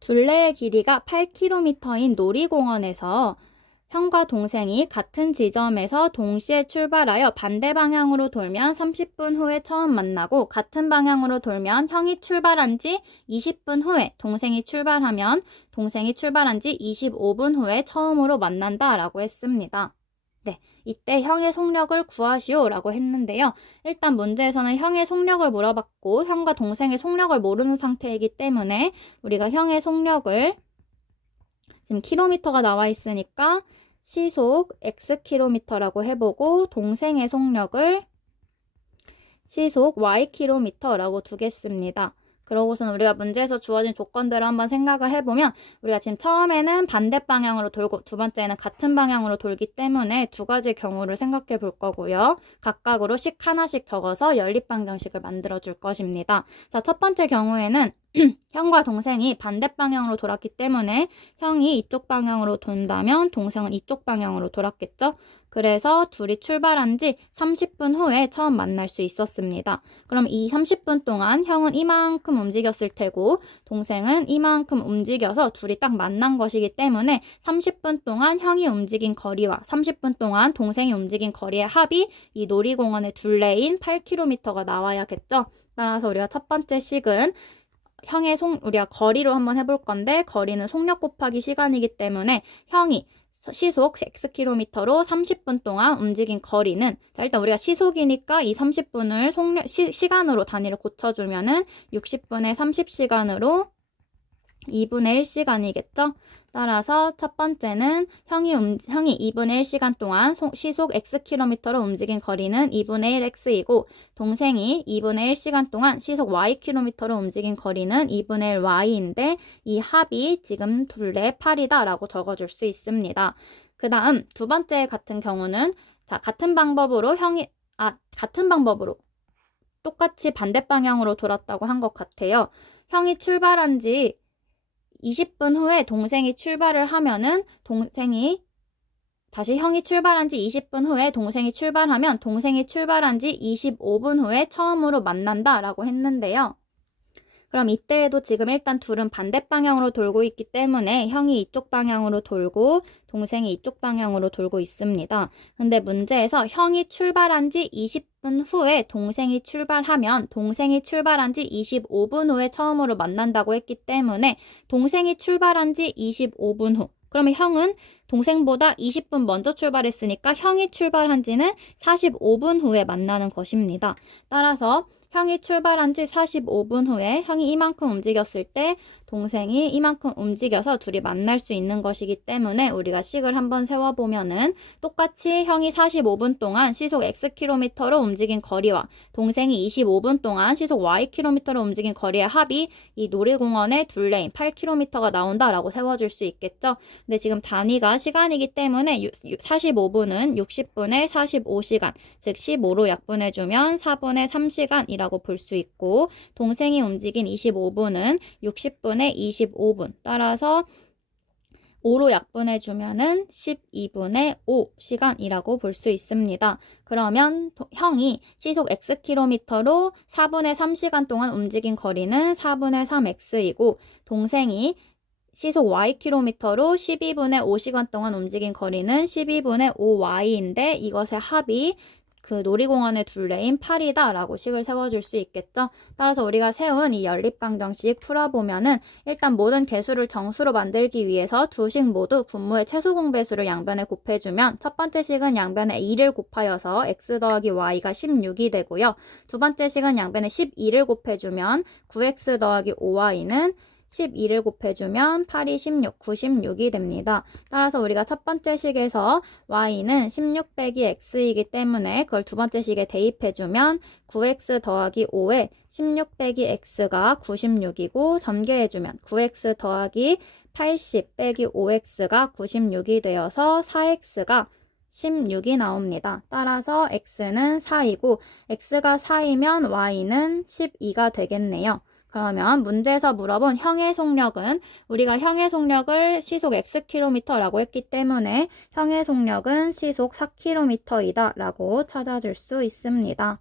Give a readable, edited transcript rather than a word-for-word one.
둘레의 길이가 8km인 놀이공원에서 형과 동생이 같은 지점에서 동시에 출발하여 반대 방향으로 돌면 30분 후에 처음 만나고, 같은 방향으로 돌면 형이 출발한 지 20분 후에, 동생이 출발한 지 25분 후에 처음으로 만난다 라고 했습니다. 네, 이때 형의 속력을 구하시오 라고 했는데요. 일단 문제에서는 형의 속력을 물어봤고 형과 동생의 속력을 모르는 상태이기 때문에 우리가 형의 속력을, 지금 킬로미터가 나와 있으니까 시속 X킬로미터라고 해보고, 동생의 속력을 시속 Y킬로미터라고 두겠습니다. 그러고서는 우리가 문제에서 주어진 조건대로 한번 생각을 해보면, 우리가 지금 처음에는 반대 방향으로 돌고 두 번째는 같은 방향으로 돌기 때문에 두 가지 경우를 생각해 볼 거고요. 각각으로 식 하나씩 적어서 연립방정식을 만들어 줄 것입니다. 자, 첫 번째 경우에는 형과 동생이 반대 방향으로 돌았기 때문에 형이 이쪽 방향으로 돈다면 동생은 이쪽 방향으로 돌았겠죠? 그래서 둘이 출발한 지 30분 후에 처음 만날 수 있었습니다. 그럼 이 30분 동안 형은 이만큼 움직였을 테고 동생은 이만큼 움직여서 둘이 딱 만난 것이기 때문에 30분 동안 형이 움직인 거리와 30분 동안 동생이 움직인 거리의 합이 이 놀이공원의 둘레인 8km가 나와야겠죠? 따라서 우리가 첫 번째 식은 우리가 거리로 한번 해볼 건데, 거리는 속력 곱하기 시간이기 때문에 형이 시속 X킬로미터로 30분 동안 움직인 거리는, 자, 일단 우리가 시속이니까 이 30분을 시간으로 단위를 고쳐주면은 60분의 30시간으로 2분의 1시간이겠죠? 따라서 첫 번째는 형이 2분의 1시간 동안 시속 X킬로미터로 움직인 거리는 2분의 1X이고, 동생이 2분의 1시간 동안 시속 Y킬로미터로 움직인 거리는 2분의 1Y인데 이 합이 지금 둘레 8이다 라고 적어줄 수 있습니다. 그 다음 두 번째 같은 경우는, 자, 같은 방법으로 똑같이 반대 방향으로 돌았다고 한 것 같아요. 형이 출발한 지 20분 후에 동생이 출발을 하면은 형이 출발한 지 20분 후에 동생이 출발하면 동생이 출발한 지 25분 후에 처음으로 만난다 라고 했는데요. 그럼 이때에도 지금 일단 둘은 반대 방향으로 돌고 있기 때문에 형이 이쪽 방향으로 돌고 동생이 이쪽 방향으로 돌고 있습니다. 근데 문제에서 형이 출발한 지 20분 후에 동생이 출발하면 동생이 출발한 지 25분 후에 처음으로 만난다고 했기 때문에 동생이 출발한 지 25분 후, 그러면 형은 동생보다 20분 먼저 출발했으니까 형이 출발한 지는 45분 후에 만나는 것입니다. 따라서 형이 출발한 지 45분 후에 형이 이만큼 움직였을 때 동생이 이만큼 움직여서 둘이 만날 수 있는 것이기 때문에 우리가 식을 한번 세워보면은, 똑같이 형이 45분 동안 시속 X킬로미터로 움직인 거리와 동생이 25분 동안 시속 Y킬로미터로 움직인 거리의 합이 이 놀이공원의 둘레인 8km가 나온다라고 세워줄 수 있겠죠. 근데 지금 단위가 시간이기 때문에 45분은 60분의 45시간, 즉 15로 약분해주면 4분의 3시간이라고 볼 수 있고, 동생이 움직인 25분은 60분의 25분, 따라서 5로 약분해주면은 12분의 5시간이라고 볼 수 있습니다. 그러면 형이 시속 X킬로미터로 4분의 3시간 동안 움직인 거리는 4분의 3X이고, 동생이 시속 Y킬로미터로 12분의 5시간 동안 움직인 거리는 12분의 5Y인데 이것의 합이 그 놀이공원의 둘레인 8이다 라고 식을 세워줄 수 있겠죠. 따라서 우리가 세운 이 연립방정식 풀어보면은, 일단 모든 개수를 정수로 만들기 위해서 두 식 모두 분모의 최소 공배수를 양변에 곱해주면, 첫 번째 식은 양변에 2를 곱하여서 x 더하기 y가 16이 되고요. 두 번째 식은 양변에 12를 곱해주면 9x 더하기 5y는 12를 곱해주면 8이 16, 96이 됩니다. 따라서 우리가 첫 번째 식에서 y는 16 빼기 x이기 때문에 그걸 두 번째 식에 대입해주면 9x 더하기 5에 16 빼기 x가 96이고, 전개해주면 9x 더하기 80 빼기 5x가 96이 되어서 4x가 16이 나옵니다. 따라서 x는 4이고 x가 4이면 y는 12가 되겠네요. 그러면 문제에서 물어본 형의 속력은, 우리가 형의 속력을 시속 X킬로미터라고 했기 때문에 형의 속력은 시속 4km이다 라고 찾아줄 수 있습니다.